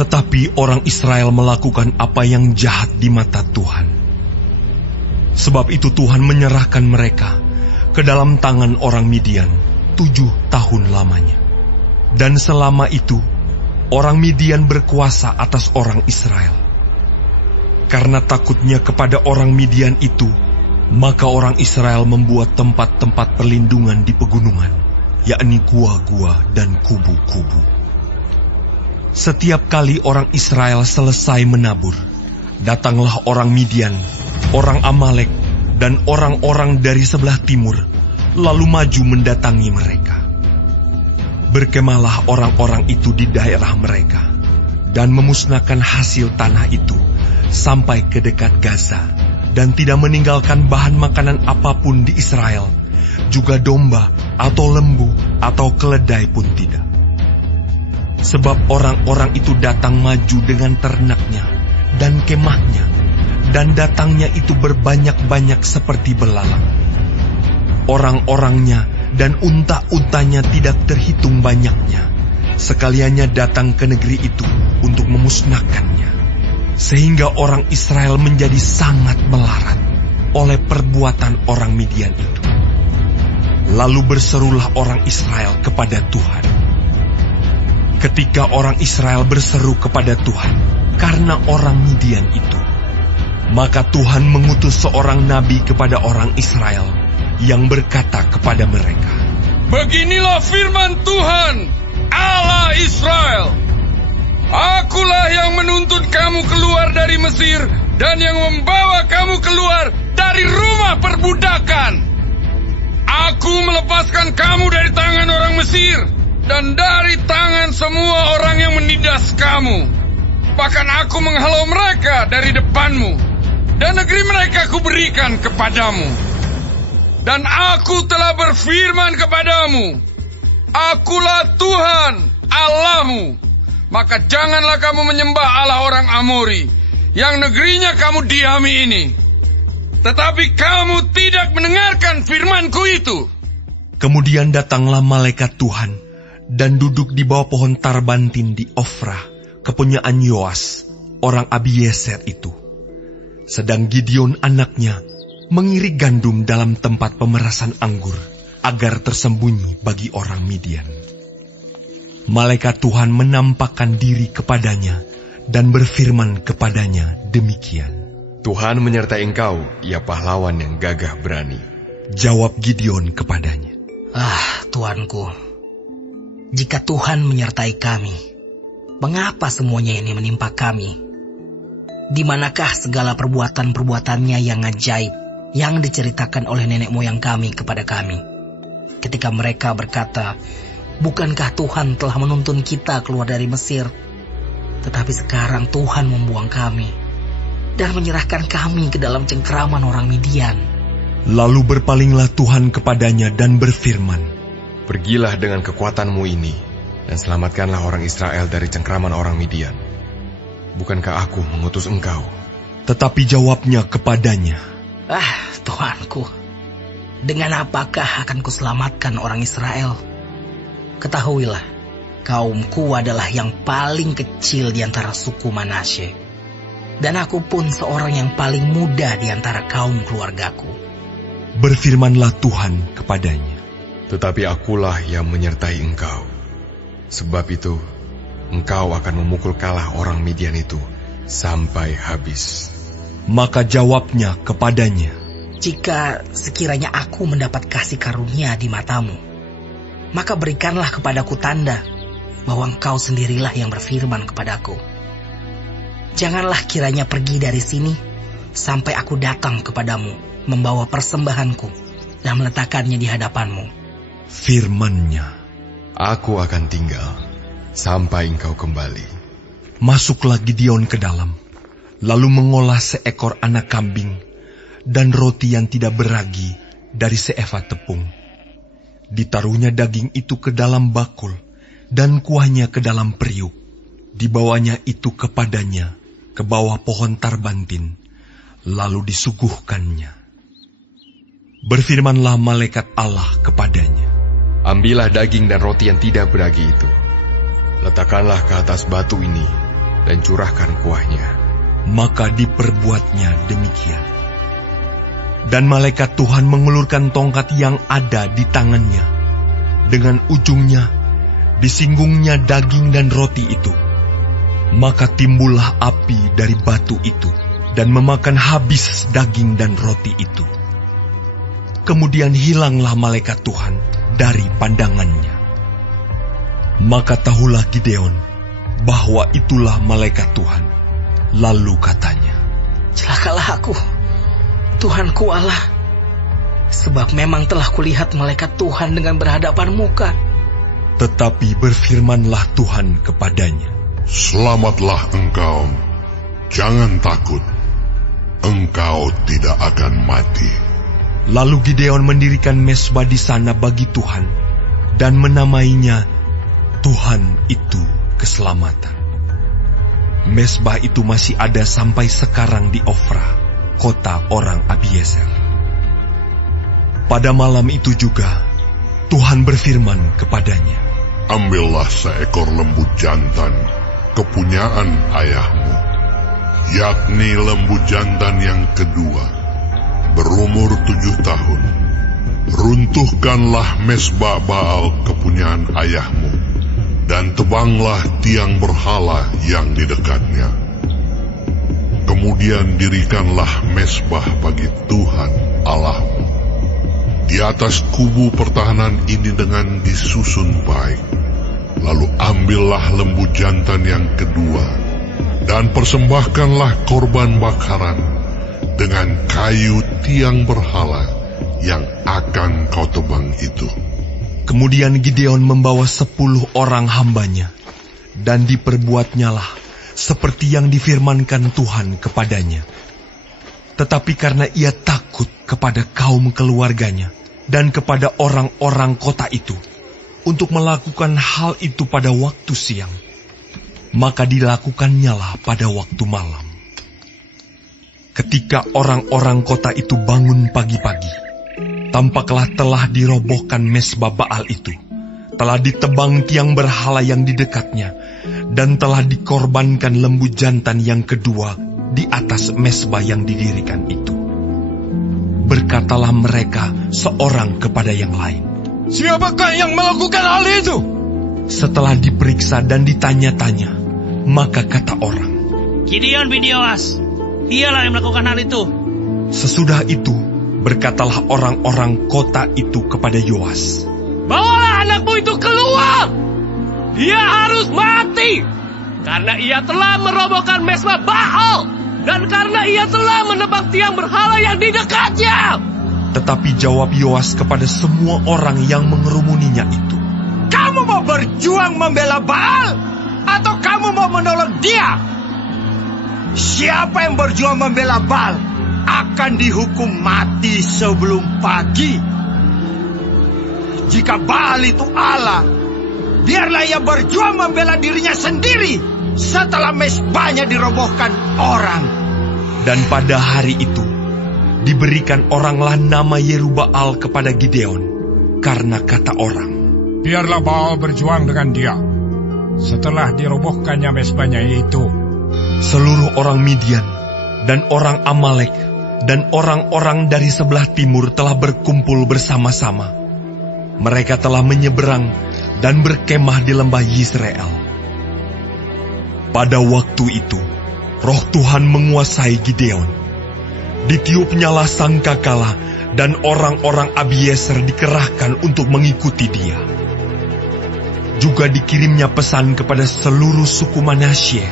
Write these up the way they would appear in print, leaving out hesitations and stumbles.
Tetapi orang Israel melakukan apa yang jahat di mata Tuhan. Sebab itu Tuhan menyerahkan mereka ke dalam tangan orang Midian 7 tahun lamanya. Dan selama itu, orang Midian berkuasa atas orang Israel. Karena takutnya kepada orang Midian itu, maka orang Israel membuat tempat-tempat perlindungan di pegunungan, yakni gua-gua dan kubu-kubu. Setiap kali orang Israel selesai menabur, datanglah orang Midian, orang Amalek, dan orang-orang dari sebelah timur, lalu maju mendatangi mereka. Berkemalah orang-orang itu di daerah mereka, dan memusnahkan hasil tanah itu sampai ke dekat Gaza, dan tidak meninggalkan bahan makanan apapun di Israel, juga domba atau lembu atau keledai pun tidak. Sebab orang-orang itu datang maju dengan ternaknya dan kemahnya, dan datangnya itu berbanyak-banyak seperti belalang. Orang-orangnya dan unta-untanya tidak terhitung banyaknya, sekaliannya datang ke negeri itu untuk memusnahkannya. Sehingga orang Israel menjadi sangat melarat oleh perbuatan orang Midian itu. Lalu berserulah orang Israel kepada Tuhan. Ketika orang Israel berseru kepada Tuhan karena orang Midian itu, maka Tuhan mengutus seorang nabi kepada orang Israel yang berkata kepada mereka, "Beginilah firman Tuhan, Allah Israel. Akulah yang menuntun kamu keluar dari Mesir dan yang membawa kamu keluar dari rumah perbudakan. Aku melepaskan kamu dari tangan orang Mesir dan dari tangan semua orang yang menindas kamu. Bahkan aku menghalau mereka dari depanmu, dan negeri mereka kuberikan kepadamu. Dan aku telah berfirman kepadamu, Akulah Tuhan Allahmu. Maka janganlah kamu menyembah Allah orang Amori, yang negerinya kamu diami ini. Tetapi kamu tidak mendengarkan firmanku itu." Kemudian datanglah malaikat Tuhan dan duduk di bawah pohon tarbantin di Ofra, kepunyaan Yoas, orang Abieser itu. Sedang Gideon anaknya mengirik gandum dalam tempat pemerasan anggur, agar tersembunyi bagi orang Midian. Malaikat Tuhan menampakkan diri kepadanya dan berfirman kepadanya demikian, "Tuhan menyertai engkau, ya pahlawan yang gagah berani." Jawab Gideon kepadanya, Tuanku, jika Tuhan menyertai kami, mengapa semuanya ini menimpa kami? Di manakah segala perbuatan-perbuatannya yang ajaib yang diceritakan oleh nenek moyang kami kepada kami? Ketika mereka berkata, "Bukankah Tuhan telah menuntun kita keluar dari Mesir? Tetapi sekarang Tuhan membuang kami dan menyerahkan kami ke dalam cengkeraman orang Midian." Lalu berpalinglah Tuhan kepadanya dan berfirman, "Pergilah dengan kekuatanmu ini, dan selamatkanlah orang Israel dari cengkraman orang Midian. Bukankah aku mengutus engkau?" Tetapi jawabnya kepadanya, Tuanku, dengan apakah akan kuselamatkan orang Israel? Ketahuilah, kaumku adalah yang paling kecil di antara suku Manasye, dan aku pun seorang yang paling muda di antara kaum keluargaku. Berfirmanlah Tuhan kepadanya, "Tetapi akulah yang menyertai engkau. Sebab itu, engkau akan memukul kalah orang Midian itu sampai habis." Maka jawabnya kepadanya, "Jika sekiranya aku mendapat kasih karunia di matamu, maka berikanlah kepadaku tanda bahwa engkau sendirilah yang berfirman kepadaku. Janganlah kiranya pergi dari sini sampai aku datang kepadamu, membawa persembahanku dan meletakkannya di hadapanmu." Firman-Nya, "Aku akan tinggal sampai engkau kembali." Masuklah Gideon ke dalam, lalu mengolah seekor anak kambing dan roti yang tidak beragi dari seefa tepung. Ditaruhnya daging itu ke dalam bakul dan kuahnya ke dalam periuk. Dibawanya itu kepadanya ke bawah pohon tarbantin, lalu disuguhkannya. Berfirmanlah malaikat Allah kepadanya, "Ambillah daging dan roti yang tidak beragi itu. Letakkanlah ke atas batu ini dan curahkan kuahnya. Maka diperbuatnya demikian. Dan malaikat Tuhan mengulurkan tongkat yang ada di tangannya. Dengan ujungnya disinggungnya daging dan roti itu. Maka timbullah api dari batu itu dan memakan habis daging dan roti itu. Kemudian hilanglah malaikat Tuhan dari pandangannya. Maka tahulah Gideon bahwa itulah malaikat Tuhan. Lalu katanya, Celakalah aku, Tuhanku Allah, sebab memang telah kulihat malaikat Tuhan dengan berhadapan muka. tetapi berfirmanlah Tuhan kepadanya, Selamatlah engkau, jangan takut, engkau tidak akan mati. Lalu Gideon mendirikan mezbah di sana bagi Tuhan dan menamainya Tuhan itu keselamatan. Mezbah itu masih ada sampai sekarang di Ofra, kota orang Abiezer. Pada malam itu juga Tuhan berfirman kepadanya, Ambillah seekor lembu jantan, kepunyaan ayahmu, yakni lembu jantan yang kedua, berumur 7 tahun. Runtuhkanlah mezbah Baal kepunyaan ayahmu, dan tebanglah tiang berhala yang di dekatnya. Kemudian dirikanlah mezbah bagi Tuhan Allahmu di atas kubu pertahanan ini dengan disusun baik. Lalu ambillah lembu jantan yang kedua, dan persembahkanlah korban bakaran dengan kayu tiang berhala yang akan kau tebang itu. Kemudian Gideon membawa 10 orang hambanya, dan diperbuatnyalah seperti yang difirmankan Tuhan kepadanya. Tetapi karena ia takut kepada kaum keluarganya dan kepada orang-orang kota itu, untuk melakukan hal itu pada waktu siang, maka dilakukannya pada waktu malam. Ketika orang-orang kota itu bangun pagi-pagi, tampaklah telah dirobohkan mezbah Baal itu, telah ditebang tiang berhala yang di dekatnya, dan telah dikorbankan lembu jantan yang kedua di atas mezbah yang didirikan itu. Berkatalah mereka seorang kepada yang lain, Siapakah yang melakukan hal itu? Setelah diperiksa dan ditanya-tanya, maka kata orang, Gideon bin Yoas, dialah yang melakukan hal itu. Sesudah itu, berkatalah orang-orang kota itu kepada Yoas, Bawalah anakmu itu keluar. Dia harus mati, karena ia telah merobohkan mezbah Baal, dan karena ia telah menebang tiang berhala yang di dekatnya. Tetapi jawab Yoas kepada semua orang yang mengerumuninya itu, Kamu mau berjuang membela Baal, atau kamu mau menolong dia? Siapa yang berjuang membela Baal akan dihukum mati sebelum pagi. Jika Baal itu Allah, biarlah ia berjuang membela dirinya sendiri setelah mezbahnya dirobohkan orang. dan pada hari itu diberikan oranglah nama Yerubbaal kepada Gideon, karena kata orang, Biarlah Baal berjuang dengan dia setelah dirobohkannya mezbahnya itu. seluruh orang Midian dan orang Amalek dan orang-orang dari sebelah timur telah berkumpul bersama-sama. Mereka telah menyeberang dan berkemah di lembah Yisrael. Pada waktu itu, Roh Tuhan menguasai Gideon. Ditiupnyalah sangkakala dan orang-orang Abiezer dikerahkan untuk mengikuti dia. Juga dikirimnya pesan kepada seluruh suku Manasye,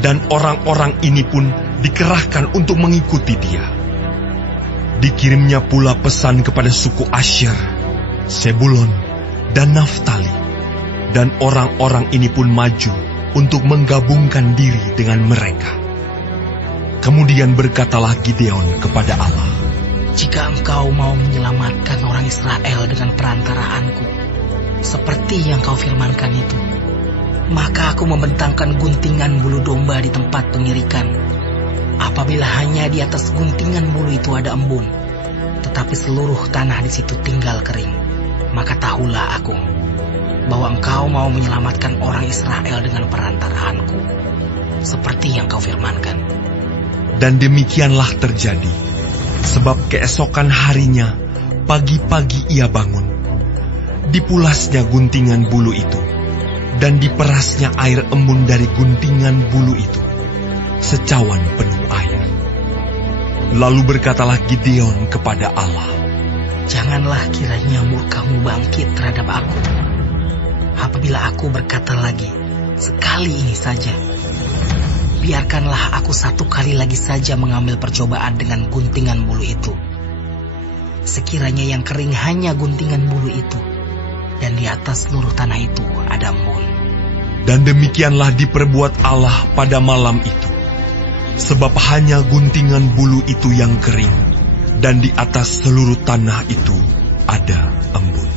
dan orang-orang ini pun dikerahkan untuk mengikuti dia. Dikirimnya pula pesan kepada suku Asyer, Sebulon, dan Naftali, dan orang-orang ini pun maju untuk menggabungkan diri dengan mereka. Kemudian berkatalah Gideon kepada Allah, Jika engkau mau menyelamatkan orang Israel dengan perantaraanku, seperti yang kau firmankan itu, maka aku membentangkan guntingan bulu domba di tempat pengirikan. Apabila hanya di atas guntingan bulu itu ada embun, tetapi seluruh tanah di situ tinggal kering, maka tahulah aku bahwa engkau mau menyelamatkan orang Israel dengan perantaraanku. seperti yang kau firmankan. Dan demikianlah terjadi, sebab keesokan harinya, pagi-pagi ia bangun. Dipulasnya guntingan bulu itu, dan diperasnya air embun dari guntingan bulu itu, secawan penuh air. Lalu berkatalah Gideon kepada Allah, Janganlah kiranya murka-Mu bangkit terhadap aku, apabila aku berkata lagi, sekali ini saja. Biarkanlah aku satu kali lagi saja mengambil percobaan dengan guntingan bulu itu. Sekiranya yang kering hanya guntingan bulu itu, dan di atas seluruh tanah itu ada embun. Dan demikianlah diperbuat Allah pada malam itu, sebab hanya guntingan bulu itu yang kering, dan di atas seluruh tanah itu ada embun.